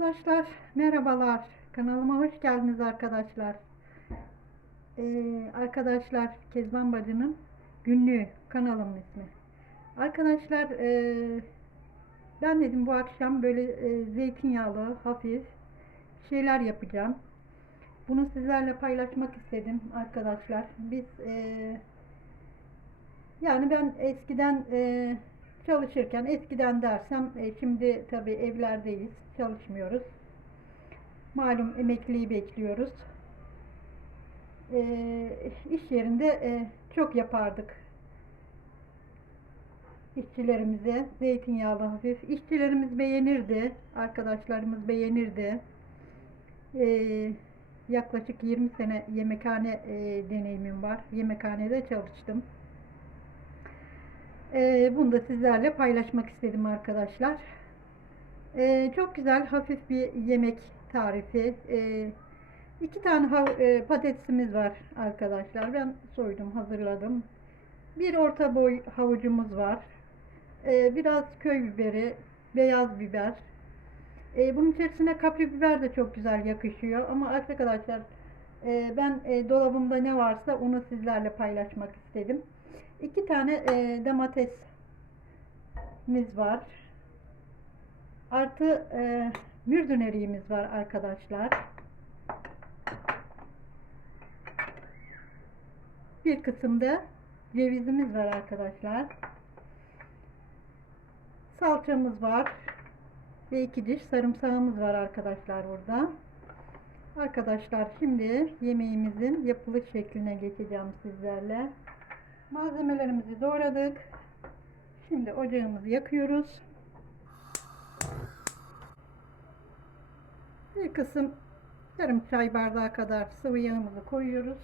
Arkadaşlar merhabalar. Kanalıma hoş geldiniz arkadaşlar. Ee, arkadaşlar Kezban Bacı'nın günlüğü kanalımın ismi. Arkadaşlar ee, ben dedim bu akşam böyle ee, zeytinyağlı hafif şeyler yapacağım. Bunu sizlerle paylaşmak istedim arkadaşlar. Biz ee, yani ben eskiden ee, çalışırken eskiden dersem e, şimdi tabii evlerdeyiz çalışmıyoruz. Malum emekliliği bekliyoruz. E, iş yerinde e, çok yapardık. İşçilerimize zeytinyağlı hafif. İşçilerimiz beğenirdi arkadaşlarımız beğenirdi. E, yaklaşık 20 sene yemekhane e, deneyimim var. Yemekhanede çalıştım. Ee, bunu da sizlerle paylaşmak istedim arkadaşlar. Ee, çok güzel hafif bir yemek tarifi. Ee, iki tane e, patatesimiz var arkadaşlar. Ben soydum, hazırladım. Bir orta boy havucumuz var. Ee, biraz köy biberi, beyaz biber. Ee, bunun içerisine kapri biber de çok güzel yakışıyor. Ama arkadaşlar e, ben e, dolabımda ne varsa onu sizlerle paylaşmak istedim. İki tane e, domatesimiz var. Artı e, mürdün eriğimiz var arkadaşlar. Bir kısımda cevizimiz var arkadaşlar. Salçamız var. Ve iki diş sarımsağımız var arkadaşlar burada. Arkadaşlar şimdi yemeğimizin yapılış şekline geçeceğim sizlerle. Malzemelerimizi doğradık. Şimdi ocağımızı yakıyoruz. Bir kısım yarım çay bardağı kadar sıvı yağımızı koyuyoruz.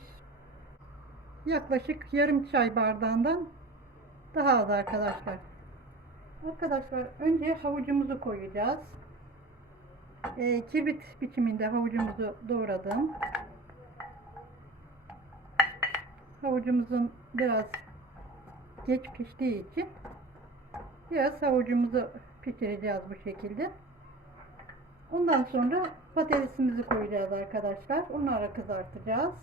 Yaklaşık yarım çay bardağından daha az arkadaşlar. Arkadaşlar önce havucumuzu koyacağız. Ee, kirbit biçiminde havucumuzu doğradım. Havucumuzun biraz geç piştiği için biraz havucumuzu pişireceğiz bu şekilde. Ondan sonra patatesimizi koyacağız arkadaşlar. Onları kızartacağız.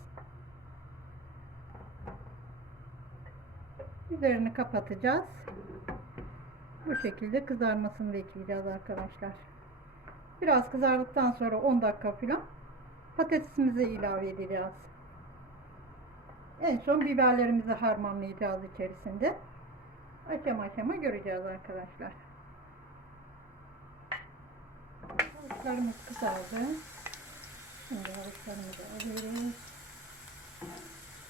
Üzerini kapatacağız. Bu şekilde kızarmasını bekleyeceğiz arkadaşlar. Biraz kızardıktan sonra 10 dakika falan patatesimizi ilave edeceğiz. En son biberlerimizi harmanlayacağız içerisinde. Aşama aşama göreceğiz arkadaşlar. Havuçlarımız kızardı. Şimdi havuçlarımızı alıyoruz.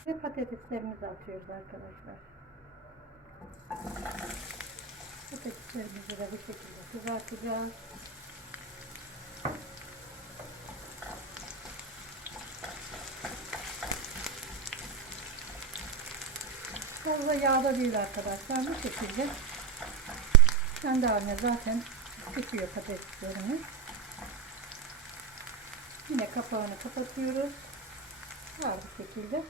Ve patateslerimizi atıyoruz arkadaşlar. Patateslerimizi de bu şekilde kızartacağız. Fazla yağda değil arkadaşlar. Bu şekilde kendi haline zaten pişiyor patateslerimiz. Yine kapağını kapatıyoruz. Var bu şekilde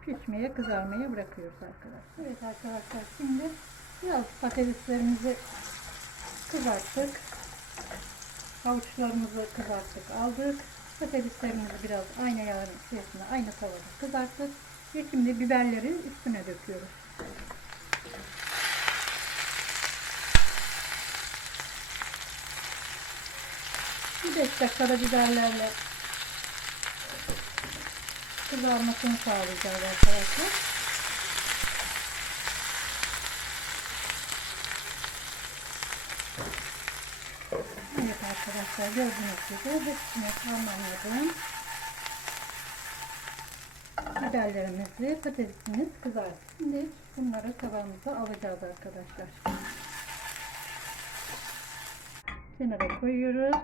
pişmeye, kızarmaya bırakıyoruz arkadaşlar. Evet arkadaşlar şimdi biraz patateslerimizi kızarttık. Havuçlarımızı kızarttık, aldık. Patateslerimizi biraz aynı yağın içerisinde, aynı tavada kızarttık. Ve şimdi biberleri üstüne döküyoruz. Bir beş dakikada biberlerle kızarmasını sağlayacağız arkadaşlar. Evet arkadaşlar gördüğünüz gibi hepsini tamamladım. Biberlerimizi, patatesimiz kızardı. Şimdi bunları tabağımıza alacağız arkadaşlar. Kenara koyuyoruz.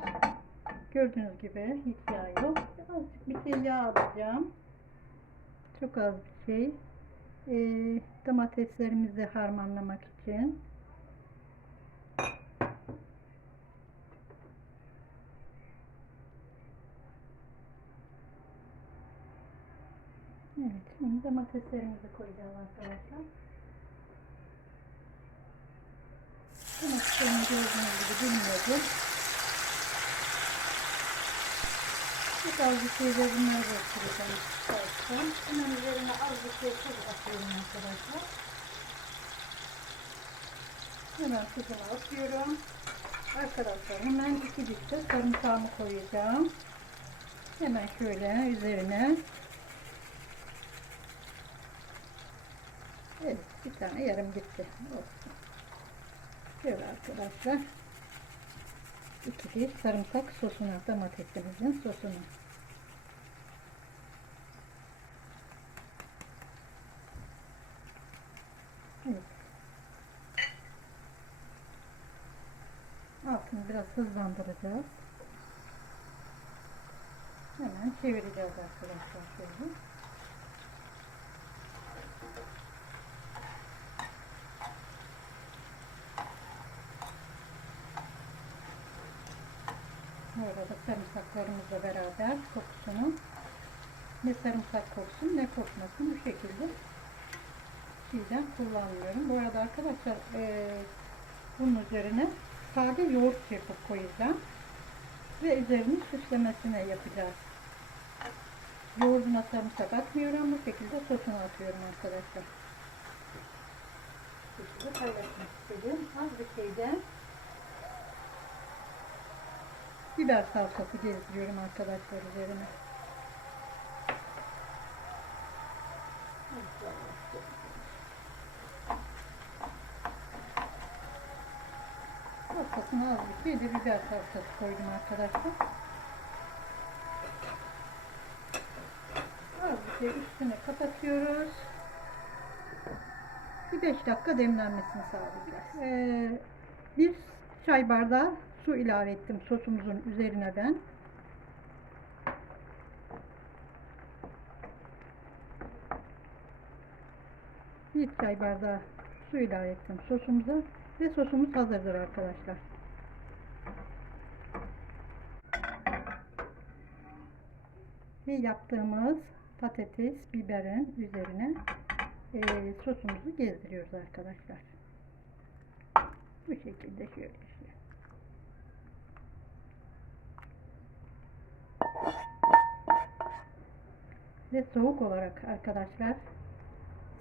Gördüğünüz gibi hiç yağ yok. Azıcık bir şey yağ alacağım. Çok az bir şey. Ee, domateslerimizi harmanlamak için. Evet, şimdi domateslerimizi koyacağız arkadaşlar. Domateslerimi gördüğünüz gibi bilmiyordum. Çok az bir şey bunları göstereceğim. Baştan. Hemen üzerine az bir şey tuz atıyorum arkadaşlar. Hemen tuzunu atıyorum. Arkadaşlar hemen iki diş de sarımsağımı koyacağım. Hemen şöyle üzerine. Evet bir tane yarım gitti. Olsun. Şöyle arkadaşlar. İki diş sarımsak sosunu, domatesimizin sosunu. Evet. Altını biraz hızlandıracağız. Hemen çevireceğiz arkadaşlar şöyle. Arada sarımsaklarımızla beraber kokusunu ne sarımsak koksun ne kokmasın bu şekilde şeyden kullanmıyorum. Bu arada arkadaşlar eee bunun üzerine sade yoğurt yapıp koyacağım. Ve üzerini süslemesine yapacağız. Yoğurduna sarımsak atmıyorum. Bu şekilde sosunu atıyorum arkadaşlar. Bu paylaşmak istedim. Az bir şeyden biber salçası gezdiriyorum arkadaşlar üzerine. Ortasına az bir şey biber salçası koydum arkadaşlar. Az bir şey üstüne kapatıyoruz. Bir 5 dakika demlenmesini sağlayacağız. Ee, bir çay bardağı su ilave ettim sosumuzun üzerine ben. Bir çay bardağı su ilave ettim sosumuza ve sosumuz hazırdır arkadaşlar. Ve yaptığımız patates, biberin üzerine e, sosumuzu gezdiriyoruz arkadaşlar. Bu şekilde şöyle işte. Ve soğuk olarak arkadaşlar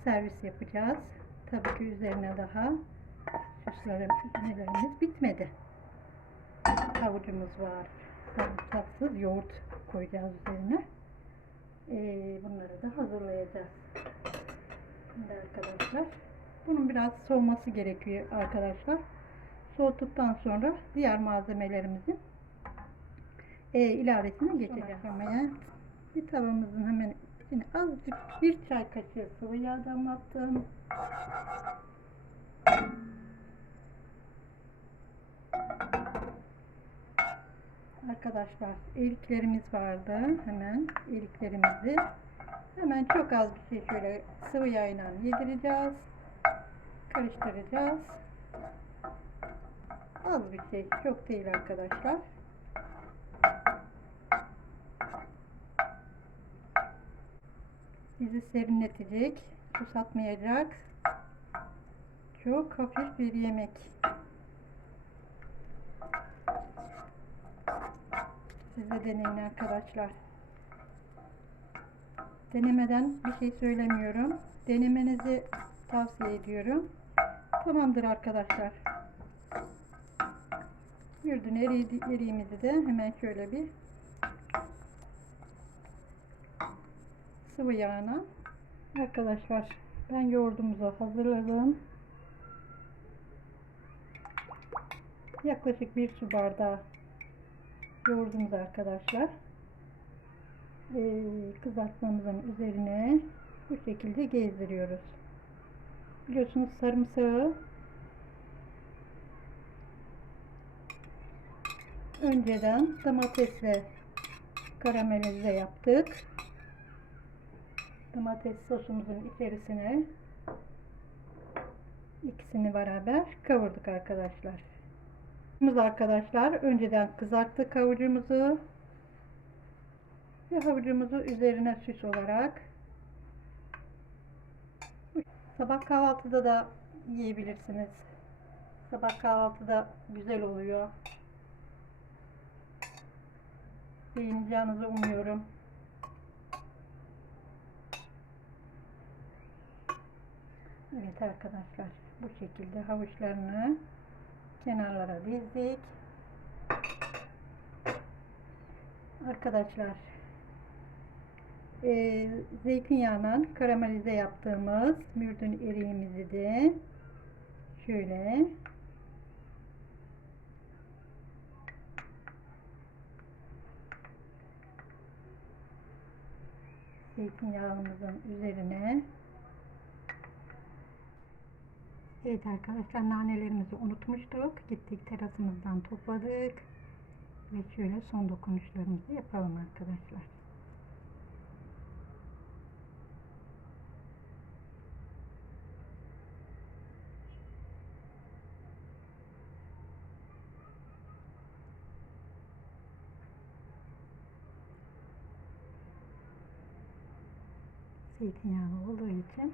servis yapacağız. Tabii ki üzerine daha süslemelerimiz bitmedi. Havucumuz var. Sarımsaksız yoğurt koyacağız üzerine. Ee, bunları da hazırlayacağız. Şimdi arkadaşlar. Bunun biraz soğuması gerekiyor arkadaşlar. Soğuttuktan sonra diğer malzemelerimizin e, ilavesine geçeceğiz. Hemen bir tavamızın hemen içine azıcık bir çay kaşığı sıvı yağ damlattım. Arkadaşlar eriklerimiz vardı. Hemen eriklerimizi hemen çok az bir şey şöyle sıvı yağla yedireceğiz. Karıştıracağız. Az bir şey. Çok değil arkadaşlar. Bizi serinletecek. Susatmayacak. Çok hafif bir yemek. Siz de deneyin arkadaşlar. Denemeden bir şey söylemiyorum. Denemenizi tavsiye ediyorum. Tamamdır arkadaşlar. Eri, eriğimizi de hemen şöyle bir sıvı yağına arkadaşlar ben yoğurdumuzu hazırladım. Yaklaşık bir su bardağı yoğurdumuz arkadaşlar. Ee, kızartmamızın üzerine bu şekilde gezdiriyoruz. Biliyorsunuz sarımsağı önceden domatesle karamelize yaptık. Domates sosumuzun içerisine ikisini beraber kavurduk arkadaşlar. Arkadaşlar önceden kızarttık havucumuzu ve havucumuzu üzerine süs olarak sabah kahvaltıda da yiyebilirsiniz. Sabah kahvaltıda güzel oluyor. beğeneceğinizi umuyorum. Evet arkadaşlar bu şekilde havuçlarını kenarlara dizdik. Arkadaşlar e, zeytinyağından karamelize yaptığımız mürdün eriğimizi de şöyle zeytinyağımızın üzerine Evet arkadaşlar nanelerimizi unutmuştuk. Gittik terasımızdan topladık. Ve şöyle son dokunuşlarımızı yapalım arkadaşlar. Zeytinyağı olduğu için